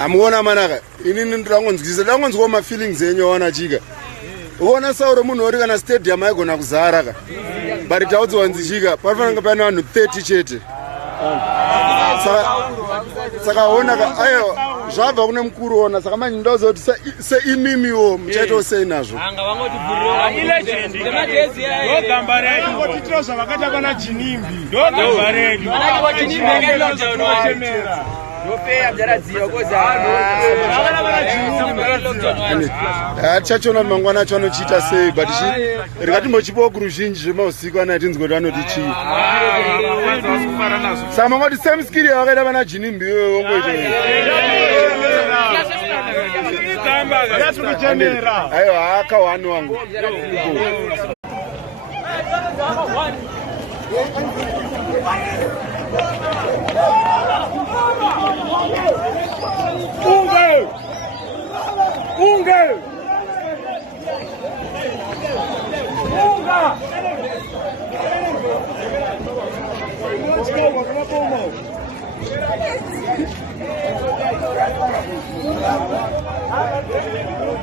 amuona manaka inini ndirangonzwisa ndangonzwa mafeelings enyu wana chika uona sauro munhu uri kana stadium aigona kuzara ka but taudzwa nzichika panofanira pane vanhu 30 chete saka ona ka ayo zvabva kune mukuru ona saka manje ndauza kuti seimimiwo muchaitawo sei nazvo anga vangotibhurira ilegend ngemagezi yayo gamba redu ngotitiro zvavakaita pana Jinimbi ndo gamba redu ana Jinimbi ngalochemera yopeya byaradziwa kozi akana pana Jinimbi chachona mangwana acho anochiita sei but rikatimbochipawo kuruzhinji zvemausiku ana tinzwe kuti anoti chii saka mangoti same skill yavakaita pana Jinimbi iwewe wongoita ayo haka wani wangu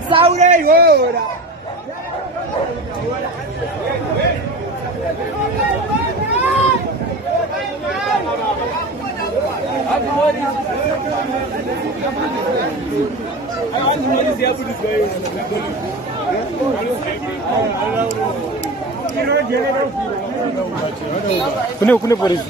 Saurei ora. Kune polisi.